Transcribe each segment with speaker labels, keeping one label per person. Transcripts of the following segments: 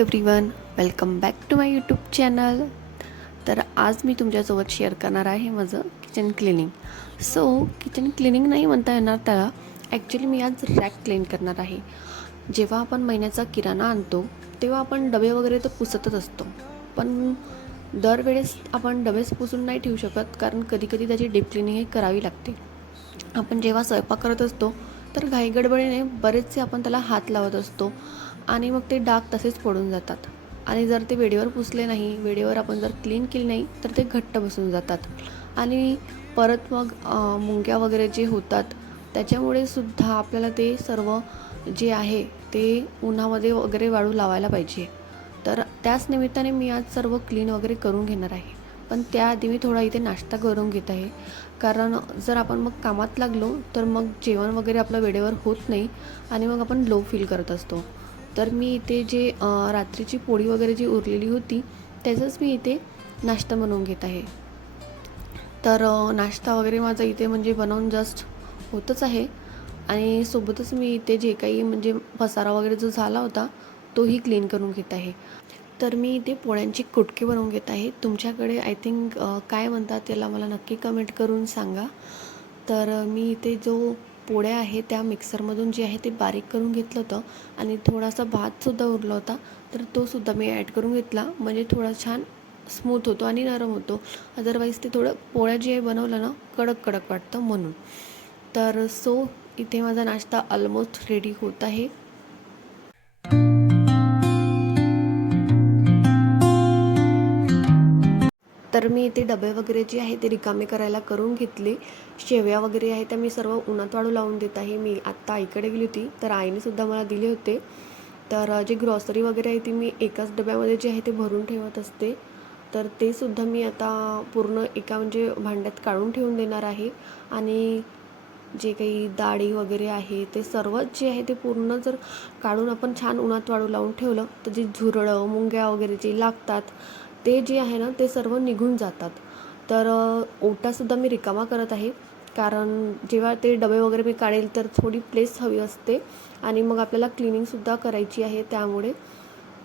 Speaker 1: Everyone everyone welcome back to my YouTube channel तर आज मी तुमच्यासोबत शेअर करणार आहे माझं kitchen cleaning so kitchen cleaning नाही म्हणता येणार त्याला. ॲक्च्युली मी आज रॅक क्लीन करणार आहे. जेव्हा आपण महिन्याचा किराणा आणतो तेव्हा आपण डबे वगैरे तर पुसतच असतो. पण दरवेळेस आपण डबेच पुसून नाही ठेवू शकत कारण कधीकधी त्याची डीप क्लिनिंगही करावी लागते. आपण जेव्हा स्वयंपाक करत असतो तर घाईगडबडीने बरेचसे आपण त्याला हात लावत असतो. आणि मग ते डाग तसेच पडून जातात. आणि जर ते वेळेवर पुसले नाही वेळेवर आपण जर क्लीन केले नाही तर ते घट्ट बसून जातात. आणि परत मग मुंग्या वगैरे जे होतात त्याच्यामुळे सुद्धा आपल्याला ते सर्व जे आहे ते उन्हामध्ये वगैरे वाळू लावायला पाहिजे. तर त्याच निमित्ताने मी आज सर्व क्लीन वगैरे करून घेणार आहे. पण त्याआधी मी थोडा इथे नाश्ता करून घेत आहे. कारण जर आपण मग कामात लागलो तर मग जेवण वगैरे आपलं वेळेवर होत नाही आणि मग आपण लो फील करत असतो. तर मी इथे जे रात्रीची पोळी वगैरे जी उरलेली होती त्याचंच मी इथे नाश्ता बनवून घेत आहे. तर नाश्ता वगैरे माझा इथे म्हणजे बनवून जस्ट होतच आहे. आणि सोबतच मी इथे जे काही म्हणजे पसारा वगैरे जो झाला होता तोही क्लीन करून घेत आहे. तर मी इथे पोळ्यांची कुटके बनवून घेत आहे. तुमच्याकडे आय थिंक काय म्हणतात त्याला मला नक्की कमेंट करून सांगा. तर मी इथे जो पोळ्या आहे त्या मिक्सरमधून जे आहे ते बारीक करून घेतलं होतं आणि थोडासा भातसुद्धा उरला होता. तर तोसुद्धा मी ॲड करून घेतला. म्हणजे थोडा छान स्मूथ होतो आणि नरम होतो. अदरवाईज ते थोडं पोळ्या जे बनवलं ना कडक कडक वाटतं म्हणून. तर सो इथे माझा नाश्ता ऑलमोस्ट रेडी होत आहे. तर मी इथे डबे वगैरे जे आहे ते रिकामे करायला करून घेतले. शेव्या वगैरे आहे त्या मी सर्व उन्हात वाळू लावून देत आहे. मी आत्ता आईकडे गेली होती तर आईनेसुद्धा मला दिले होते. तर जे ग्रॉसरी वगैरे आहे ती मी एकाच डब्यामध्ये जे आहे ते भरून ठेवत असते. तर ते सुद्धा मी आता पूर्ण एका म्हणजे भांड्यात काढून ठेवून देणार आहे. आणि जे काही डाळी वगैरे आहे ते सर्वच जे आहे ते पूर्ण जर काढून आपण छान उन्हात वाळू लावून ठेवलं तर जे झुरळं मुंग्या वगैरे जे लागतात ते जे आहे ना ते सर्व निघून जातात. तर ओटासुद्धा मी रिकामा करत आहे. कारण जेव्हा ते डबे वगैरे मी काढेल तर थोडी प्लेस हवी असते. आणि मग आपल्याला क्लिनिंगसुद्धा करायची आहे त्यामुळे.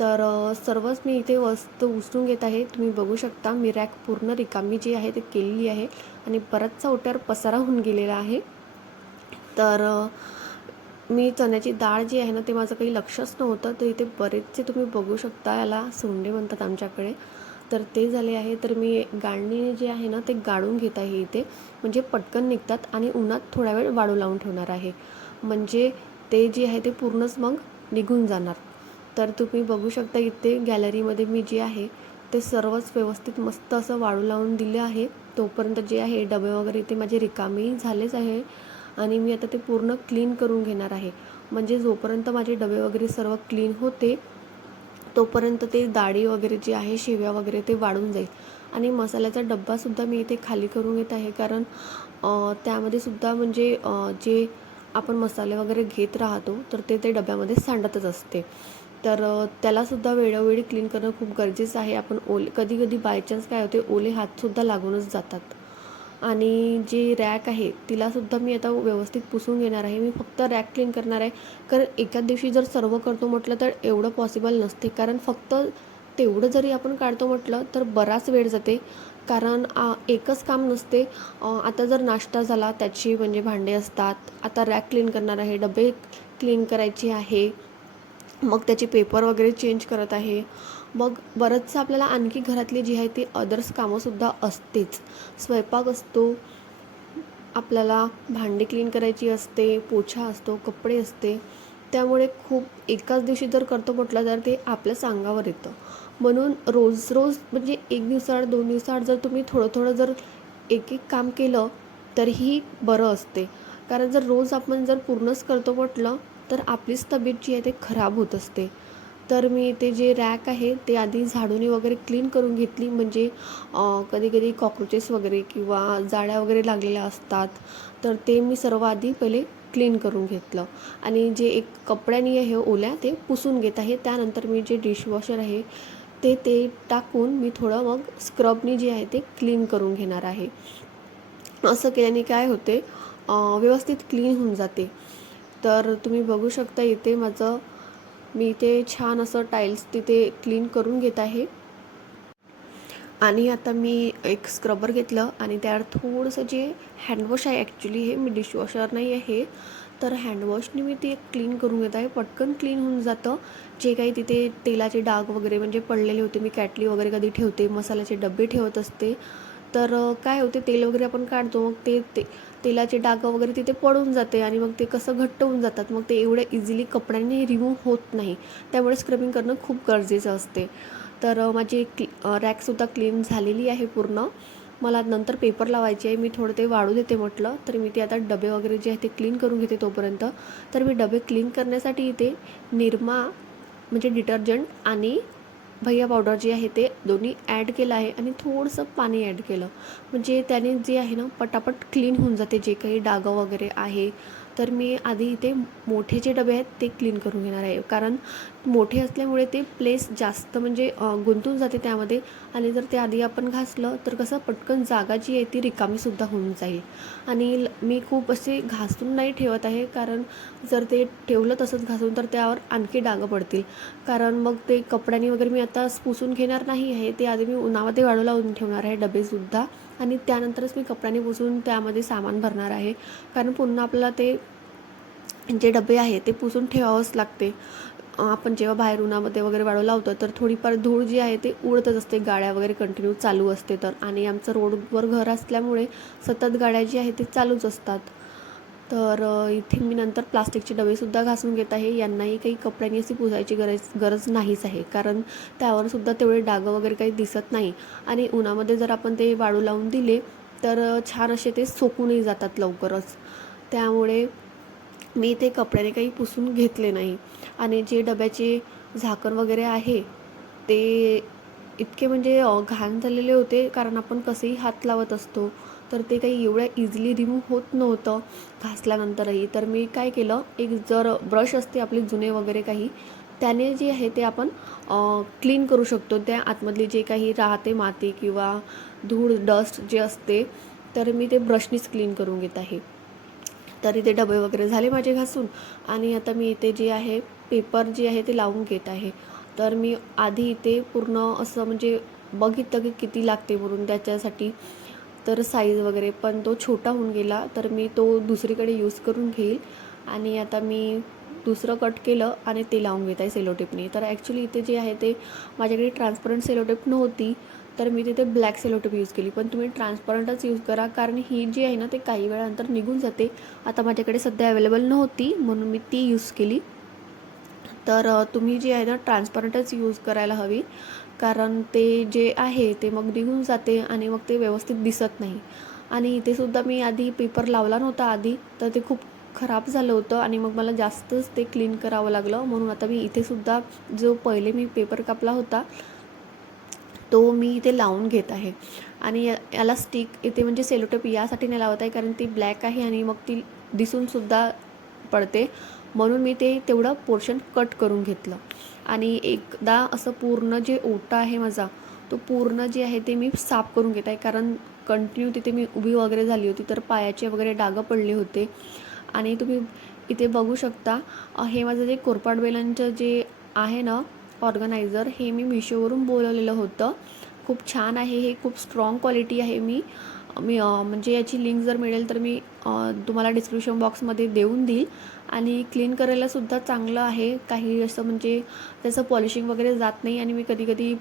Speaker 1: तर सर्वच मी इथे वस्तू उचलून घेत आहे. तुम्ही बघू शकता मी रॅक पूर्ण रिकामी जी आहे ते केलेली आहे. आणि बराचसा ओट्यावर पसारा होऊन गेलेला आहे. तर मी चण्याची डाळ जी आहे ना ते माझं काही लक्षच नव्हतं. तर इथे बरेचसे तुम्ही बघू शकता याला सोंडे म्हणतात आमच्याकडे. तर ते झाले आहे. तर मी गाळणीने जे आहे ना ते गाळून घेत आहे इथे. म्हणजे पटकन निघतात आणि उन्हात थोडा वेळ वाळू लावून ठेवणार आहे. म्हणजे ते जे आहे ते पूर्णच मग निघून जाणार. तर तुम्ही बघू शकता इथे गॅलरीमध्ये मी जे आहे ते सर्वच व्यवस्थित मस्त असं वाळू लावून दिले आहे. तोपर्यंत जे आहे डबे वगैरे ते माझे रिकामेही झालेच आहे. आणि मी आता ते पूर्ण क्लीन करून घेणार आहे. म्हणजे जोपर्यंत माझे डबे वगैरे सर्व क्लीन होते तोपर्यंत ते डाळी वगैरे जे आहे शेव्या वगैरे ते वाढून जाईल. आणि मसाल्याचा डब्बासुद्धा मी इथे खाली करून घेत आहे. कारण त्यामध्ये सुद्धा म्हणजे जे आपण मसाले वगैरे घेत राहतो तर ते ते डब्यामध्ये सांडतच असते. तर त्यालासुद्धा वेळोवेळी क्लीन करणं खूप गरजेचं आहे. आपण ओले कधी कधी बायचान्स काय होते ओले हातसुद्धा लागूनच जातात. आणि जी रॅक आहे तिलासुद्धा मी आता व्यवस्थित पुसून घेणार आहे. मी फक्त रॅक क्लीन करणार आहे. कारण एकाच दिवशी जर सर्व करतो म्हटलं तर एवढं पॉसिबल नसते. कारण फक्त तेवढं जरी आपण काढतो म्हटलं तर बराच वेळ जाते. कारण एकच काम नसते. आता जर नाश्ता झाला त्याची म्हणजे भांडे असतात. आता रॅक क्लीन करणार आहे डबे क्लीन करायचे आहे. मग त्याचे पेपर वगैरे चेंज करत आहे. मग बरंचसं आपल्याला आणखी घरातली जी आहे ती अदर्स कामंसुद्धा असतेच. स्वयंपाक असतो आपल्याला भांडी क्लीन करायची असते पोछा असतो कपडे असते. त्यामुळे खूप एकाच दिवशी जर करतो म्हटलं तर ते आपल्याच अंगावर येतं. म्हणून रोज रोज म्हणजे एक दिवसाआड दोन दिवसाआड जर तुम्ही थोडं थोडं जर एक एक काम केलं तरीही बरं असते. कारण जर रोज आपण जर पूर्णच करतो म्हटलं तर आपलीच तब्येत जी आहे ते खराब होत असते. तर मी ते जे रॅक आहे ते आधी झाडूने वगैरे क्लीन करून घेतली. म्हणजे कधी कधी कॉक्रोचेस वगैरे किंवा जाळ्या वगैरे लागलेल्या असतात. तर ते मी सर्व आधी पहिले क्लीन करून घेतलं. आणि जे एक कपड्यानी आहे ओल्या ते पुसून घेत आहे. त्यानंतर मी जे डिशवॉशर आहे ते ते टाकून मी थोडं मग स्क्रबनी जे आहे ते क्लीन करून घेणार आहे. असं केल्याने काय होते व्यवस्थित क्लीन होऊन जाते. तर तुम्ही बघू शकता इथे माझं मी ते छान असं टाईल्स तिथे क्लीन करून घेत आहे. आणि आता मी एक स्क्रबर घेतलं आणि त्यावर थोडंसं जे हँडवॉश आहे ॲक्च्युली हे मी डिशवॉशर नाही आहे. तर हँडवॉशने मी ते क्लीन करून घेत आहे. पटकन क्लीन होऊन जातं. जे काही तिथे तेलाचे डाग वगैरे म्हणजे पडलेले होते मी कॅटली वगैरे कधी ठेवते मसाल्याचे डबे ठेवत असते. तर काय होते तेल वगैरे आपण काढतो मग ते ते तेलाचे डाग वगैरे तिथे पडून जाते आणि मग ते कसं घट्ट होऊन जातात मग ते एवढे इझिली कपड्यांनी रिमूव्ह होत नाही. त्यामुळे स्क्रबिंग करणं खूप गरजेचं असते. तर माझी क्ली रॅकसुद्धा क्लीन झालेली आहे पूर्ण. मला नंतर पेपर लावायचे आहे. मी थोडं ते वाढू देते म्हटलं तर मी ते आता डबे वगैरे जे आहे ते क्लीन करून घेते तोपर्यंत. तर मी डबे क्लीन करण्यासाठी इथे निरमा म्हणजे डिटर्जंट आणि भैया पावडर जे आहे ते दोन्ही ॲड केलं आहे आणि थोडंसं पाणी ॲड केलं. म्हणजे त्याने जे आहे ना पटापट क्लीन होऊन जाते जे काही डागं वगैरे आहे तर मी आधी इथे मोठे जे डबे आहेत ते क्लीन करून घेणार आहे. कारण मोठे असल्यामुळे ते प्लेस जास्त म्हणजे गुंतून जाते त्यामध्ये. आणि जर ते आधी आपण घासलं तर कसं पटकन जागा जी आहे ती रिकामीसुद्धा होऊन जाईल. आणि मी खूप असे घासून नाही ठेवत आहे. कारण जर ते ठेवलं तसंच घासून तर त्यावर आणखी डागं पडतील. कारण मग ते कपड्याने वगैरे मी आता पुसून घेणार नाही आहे. ते आधी मी उन्हामध्ये वाळू लावून ठेवणार आहे डबेसुद्धा. आणि त्यानंतरच मी कपड्याने पुसून त्यामध्ये सामान भरणार आहे. कारण पुन्हा आपल्याला ते जे डबे आहे ते पुसून ठेवावंच लागते. आपण जेव्हा बाहेर उन्हामध्ये वगैरे वाळू लावतो तर थोडीफार धूळ जी आहे ते उडतच असते. गाड्या वगैरे कंटिन्यू चालू असते तर. आणि आमचं रोडवर घर असल्यामुळे सतत गाड्या जी आहे ते चालूच असतात. तर इथे मी नंतर प्लास्टिकचे डबेसुद्धा घासून घेत आहे. यांनाही काही कपड्यांनी अशी पुसायची गरज गरज नाहीच आहे. कारण त्यावरसुद्धा तेवढे डागं वगैरे काही दिसत नाही. आणि उन्हामध्ये जर आपण ते वाळू लावून दिले तर छान असे ते सोकूनही जातात लवकरच. त्यामुळे मी ते कपड्याने काही पुसून घेतले नाही. आणि जे डब्याचे झाकण वगैरे आहे ते इतके म्हणजे घाण झालेले होते. कारण आपण कसेही हात लावत असतो. तर ते काही एवढ्या इझिली रिमूव्ह होत नव्हतं घासल्यानंतरही. तर मी काय केलं एक जर ब्रश असते आपले जुने वगैरे काही त्याने जे आहे ते आपण क्लीन करू शकतो. त्या आतमधली जे काही राहते माती किंवा धूळ डस्ट जे असते तर मी ते ब्रशनीच क्लीन करून घेत आहे. तर इथे डबे वगैरे झाले माझे घासून आणि आता मी इथे जे आहे पेपर जे आहे ते लावून घेत आहे. तर मी आधी इथे पूर्ण असं म्हणजे बघितलं की किती लागते म्हणून त्याच्यासाठी तर साईज वगैरे पण तो छोटा होऊन गेला तर मी तो दुसरीकडे यूज करून घेईल. आणि आता मी दुसरं कट केलं आणि ते लावून घेत आहे सेलोटेपने तर ॲक्च्युली इथे जे आहे ते माझ्याकडे ट्रान्सपरंट सेलोटेप नव्हती तर मी तिथे ब्लॅक सेलोटेप यूज केली. पण तुम्ही ट्रान्सपरंटच यूज करा कारण ही जी आहे ना ते काही वेळानंतर निघून जाते. आता माझ्याकडे सध्या अवेलेबल नव्हती म्हणून मी ती यूज केली. तर तुम्ही जी आहे ना ट्रान्सपरंटच यूज करायला हवी. कारण ते जे आहे ते मग निघून जाते आणि मग ते व्यवस्थित दिसत नाही. आणि इथेसुद्धा मी आधी पेपर लावला नव्हता आधी तर ते खूप खराब झालं होतं आणि मग मला जास्तच ते क्लीन करावं लागलं. म्हणून आता मी इथेसुद्धा जो पहिले मी पेपर कापला होता तो मी इथे लावून घेत आहे. आणि याला स्टिक इथे म्हणजे सेलोटेप यासाठी नाही लावत आहे कारण ती ब्लॅक आहे आणि मग ती दिसूनसुद्धा पडते. म्हणून मी ते तेवढं पोर्शन कट करून घेतलं. आणि एकदा असं पूर्ण जे ओटा आहे माझा तो पूर्ण जे आहे ते मी साफ करून घेत आहे. कारण कंटिन्यू तिथे मी उभी वगैरे झाली होती तर पायाचे वगैरे डागं पडले होते. आणि तुम्ही इथे बघू शकता हे माझं जे कोरपाड बेलांचं जे आहे ना ऑर्गनायझर हे मी मिशोवरून बोलवलेलं होतं. खूप छान आहे हे खूप स्ट्रॉंग क्वालिटी आहे मी. मी म्हणजे याची लिंक जर मिळेल तर मी तुम्हाला डिस्क्रिप्शन बॉक्समध्ये देऊन देईल. आणि क्लीन करायलासुद्धा चांगलं आहे. काही असं म्हणजे त्याचं पॉलिशिंग वगैरे जात नाही आणि मी कधी कधी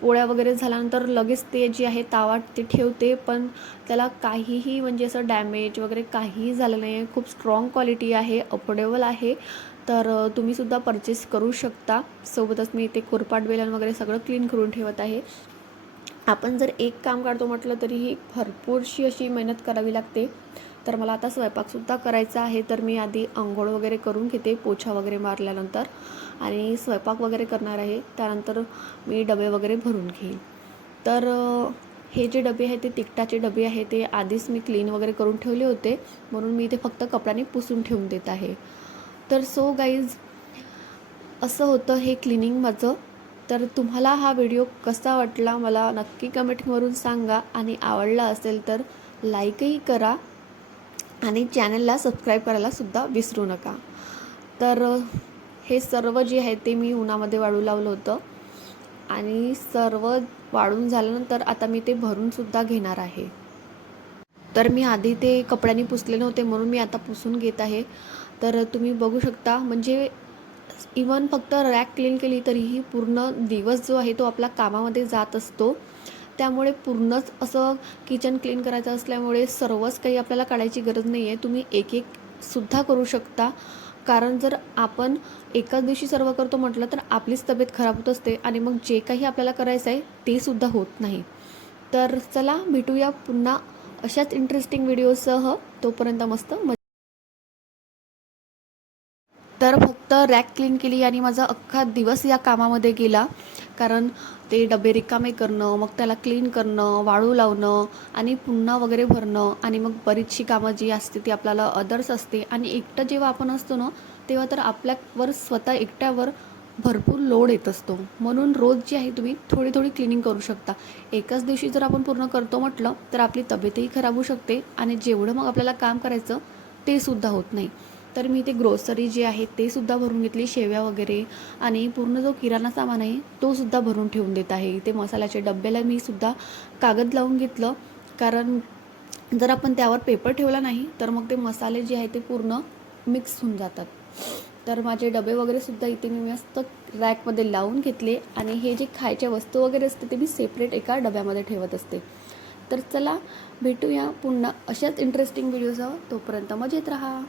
Speaker 1: पोळ्या वगैरे झाल्यानंतर लगेच ते जे आहे तावा ते ठेवते. पण त्याला काहीही म्हणजे असं डॅमेज वगैरे काहीही झालं नाही. आहे खूप स्ट्रॉंग क्वालिटी आहे अफोर्डेबल आहे. तर तुम्हीसुद्धा परचेस करू शकता. सोबतच मी ते कोरपाट बेलन वगैरे सगळं क्लीन करून ठेवत आहे. आपण जर एक काम काढतो म्हटलं तरीही भरपूरशी अशी मेहनत करावी लागते. तर मला आता स्वयंपाकसुद्धा करायचा आहे तर मी आधी आंघोळ वगैरे करून घेते पोछा वगैरे मारल्यानंतर. आणि स्वयंपाक वगैरे करणार आहे त्यानंतर मी डबे वगैरे भरून घेईन. तर हे जे डबे आहेत ते तिकटाचे डबे आहे ते आधीच मी क्लीन वगैरे करून ठेवले होते. म्हणून मी ते फक्त कपड्याने पुसून ठेवून देत आहे. तर सो गाईज असं होतं हे क्लिनिंग माझं. तर तुम्हाला हा व्हिडिओ कसा वाटला मला नक्की कमेंटवरून सांगा आणि आवडला असेल तर लाईकही करा आणि चॅनलला सबस्क्राईब करायलासुद्धा विसरू नका. तर हे सर्व जे आहे ते मी उन्हामध्ये वाळू लावलं होतं आणि सर्व वाळून झाल्यानंतर आता मी ते भरूनसुद्धा घेणार आहे. तर मी आधी ते कपड्यांनी पुसले नव्हते म्हणून मी आता पुसून घेत आहे. तर तुम्ही बघू शकता म्हणजे इवन फक्त रॅक क्लीन केली तरीही पूर्ण दिवस जो आहे तो आपला कामामध्ये जात असतो. त्यामुळे पूर्णच असं किचन क्लीन करायचं असल्यामुळे सर्वच काही आपल्याला काढायची गरज नाही आहे तुम्ही एक एक सुद्धा करू शकता. कारण जर आपण एकाच दिवशी सर्व करतो म्हटलं तर आपलीच तब्येत खराब होत असते आणि मग जे काही आपल्याला करायचं आहे ते सुद्धा होत नाही. तर चला भेटूया पुन्हा अशाच इंटरेस्टिंग व्हिडिओसह तोपर्यंत मस्त तर फक्त रॅक क्लीन केली आणि माझा अख्खा दिवस या कामामध्ये गेला. कारण ते डबे रिकामे करणं मग त्याला क्लीन करणं वाळू लावणं आणि पुन्हा वगैरे भरणं आणि मग बरीचशी कामं जी असते ती आपल्याला अदर्स असते. आणि एकटं जेव्हा आपण असतो ना तेव्हा तर आपल्यावर स्वतः एकट्यावर भरपूर लोड येत असतो. म्हणून रोज जी आहे तुम्ही थोडी थोडी क्लिनिंग करू शकता. एकाच दिवशी जर आपण पूर्ण करतो म्हटलं तर आपली तब्येतही खराब होऊ शकते आणि जेवढं मग आपल्याला काम करायचं ते सुद्धा होत नाही. तर मी ते ग्रोसरी जे आहे ते सुद्धा भरून घेतली शेव्या वगैरे. आणि पूर्ण जो किराणा सामान आहे तो सुद्धा भरून ठेवून देत आहे. इथे मसाल्याच्या डब्याला मी सुद्धा कागद लावून घेतलं. कारण जर आपण त्यावर पेपर ठेवला नाही तर मग ते मसाले जे आहे ते पूर्ण मिक्स होऊन जातात. तर माझे डबे वगैरे सुद्धा इथे मी मस्त रॅकमध्ये लावून घेतले. आणि हे जे खायच्या वस्तू वगैरे असते ते मी सेपरेट एका डब्यामध्ये ठेवत असते. तर चला भेटूया पुन्हा अशाच इंटरेस्टिंग व्हिडिओसह तोपर्यंत मजेत राहा.